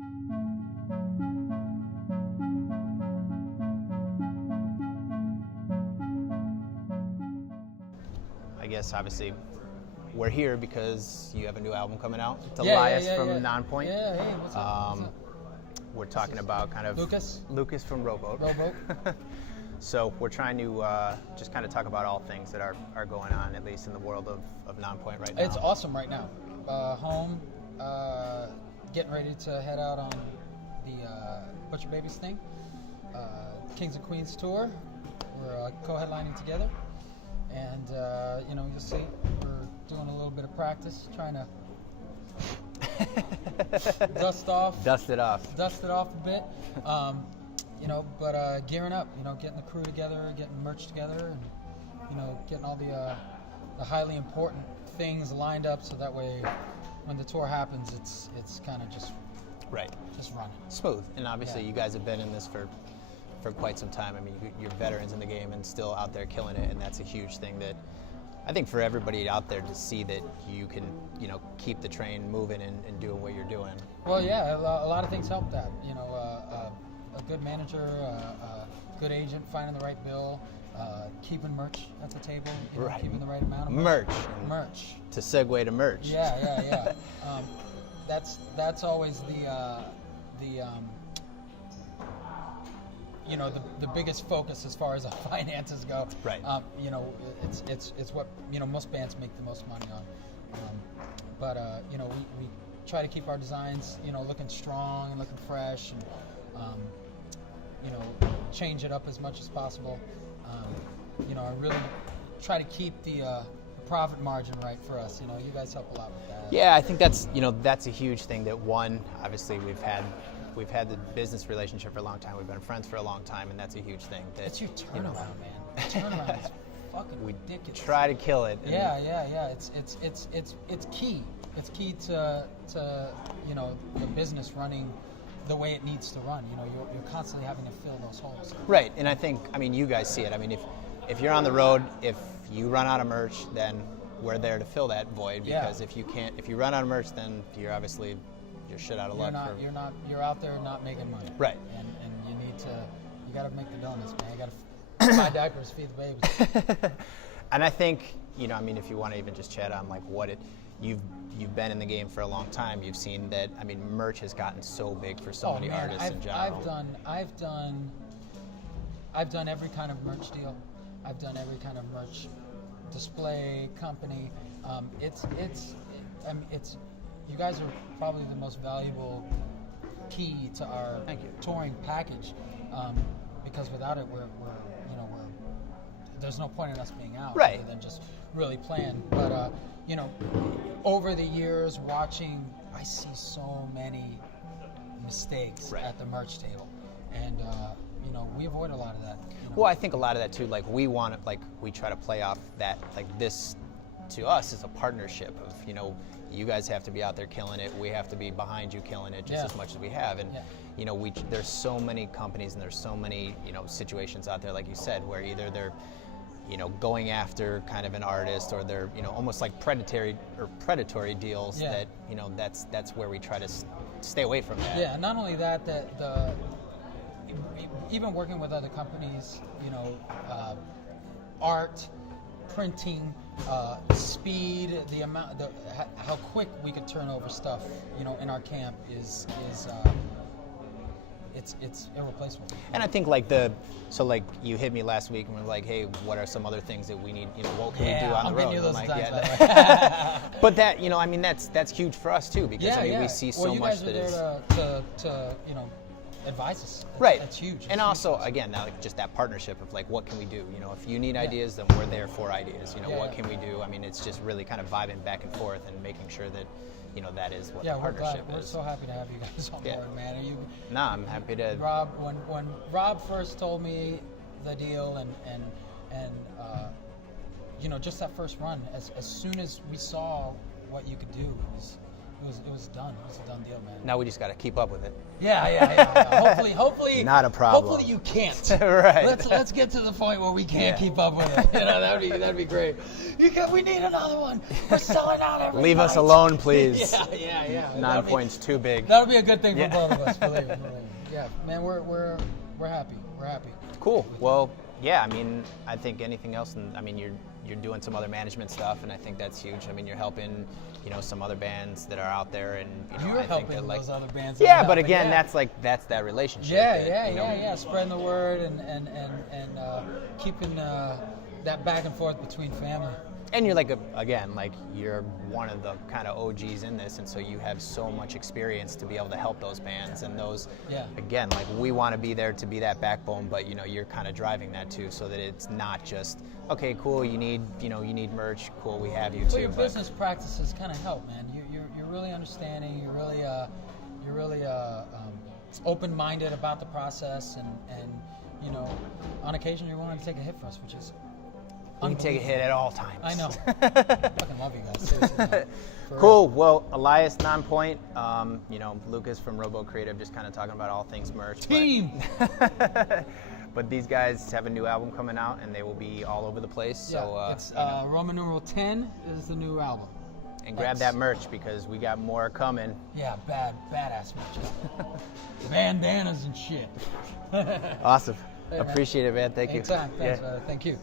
I guess obviously we're here because you have a new album coming out. It's Yeah, Elias yeah, from yeah. NONPOINT. Yeah, hey, what's up? What's up? We're talking about kind of Lucas from Rowboat. Rowboat. So we're trying to just kind of talk about all things that are going on, at least in the world of NONPOINT right now. It's awesome right now. Home, getting ready to head out on the Butcher Babies thing. Kings and Queens tour. We're co-headlining together. And, you'll see, we're doing a little bit of practice, trying to dust it off a bit. But gearing up, getting the crew together, getting merch together, and, getting all the highly important things lined up so that way when the tour happens, it's kind of just running. Smooth. And obviously you guys have been in this for quite some time. I mean, you're veterans in the game and still out there killing it, and that's a huge thing that I think for everybody out there to see that you can, keep the train moving and doing what you're doing. Well, yeah, a lot of things help that. A good manager, a good agent, finding the right bill, keeping merch at the table, keeping the right amount of merch. To segue to merch. Yeah. That's always the biggest focus as far as our finances go. Right. It's what most bands make the most money on. We try to keep our designs looking strong and looking fresh, and change it up as much as possible. I really try to keep the profit margin right for us. You guys help a lot with that. Yeah, I think that's a huge thing. That one, obviously we've had the business relationship for a long time. We've been friends for a long time, and that's a huge thing. It's your turnaround, man. Turnaround is fucking ridiculous. Try to kill it. Yeah. It's key. It's key to the business running the way it needs to run. You're constantly having to fill those holes. Right, and I think you guys see it. I mean, if you're on the road, if you run out of merch, then we're there to fill that void. Because if you run out of merch, then you're obviously shit out of luck. You're out there not making money. Right. And you gotta make the donuts, man. You gotta buy diapers, feed the babies. And I think, if you want to even just chat on you've been in the game for a long time. You've seen that. I mean, merch has gotten so big for so many artists in general. I've done every kind of merch deal. I've done every kind of merch display company. You guys are probably the most valuable key to our touring package, because without it, there's no point in us being out, right? Other than just really playing. But over the years, watching, I see so many mistakes at the merch table, and we avoid a lot of that. Well, I think a lot of that too. We try to play off that. This to us is a partnership of you guys have to be out there killing it. We have to be behind you killing it just as much as we have. And there's so many companies and there's so many situations out there, like you said, where either they're going after kind of an artist, or they're almost like predatory deals. That that's where we try to stay away from that. Yeah. Not only that, even working with other companies, art, printing, speed, the amount, how quick we could turn over stuff, in our camp is it's irreplaceable. And I think you hit me last week and were like, hey, what are some other things that we need? What can we do on the road? You those I'm times, but that that's huge for us too, because we see so much that is. You guys are there to advise us. That's huge. And also, again, just that partnership of what can we do? If you need ideas, then we're there for ideas. What can we do? I mean, it's just really kind of vibing back and forth and making sure that that is what the partnership is. We're so happy to have you guys on board, man. I'm happy to. Rob, when Rob first told me the deal, and just that first run, as soon as we saw what you could do, it was done. It was a done deal, man. Now we just got to keep up with it. Yeah. Hopefully, Not a problem. Hopefully you can't. Right. Let's get to the point where we can't Yeah. keep up with it. You know, that'd be great. We need another one. We're selling out every Leave night. us alone, please. Yeah. Non-point's too big. That'll be a good thing for both of us. Yeah. Believe me. Yeah, man, we're happy. We're happy. Cool. Well, yeah. I mean, I think anything else, and I mean, you're doing some other management stuff, and I think that's huge. I mean, you're helping, some other bands that are out there, and You're I think helping that, like, those other bands. yeah, but again, that's that relationship. Yeah, that, spreading the word and keeping that back and forth between family. And you're you're one of the kind of OGs in this, and so you have so much experience to be able to help those bands and those. Yeah. Again, like, we want to be there to be that backbone, but you're kind of driving that too, so that it's not just, okay, cool, you need merch, cool, we have you Well, too. your business practices kind of help, man. You're really understanding. You're really open-minded about the process, and on occasion you're willing to take a hit for us, which is. We can take a hit at all times. I know. Fucking love you guys. Seriously, man. For Cool. real. Well, Elias, Non-Point, Lucas from Rowboat Creative, just kind of talking about all things merch. Team. But these guys have a new album coming out, and they will be all over the place. Yeah, So it's Roman numeral 10 is the new album. and grab that merch, because we got more coming. Yeah, badass merch. Bandanas and shit. Awesome. Hey, man. Appreciate it, man. Thank you. Anytime. Thanks, Yeah. Thank you.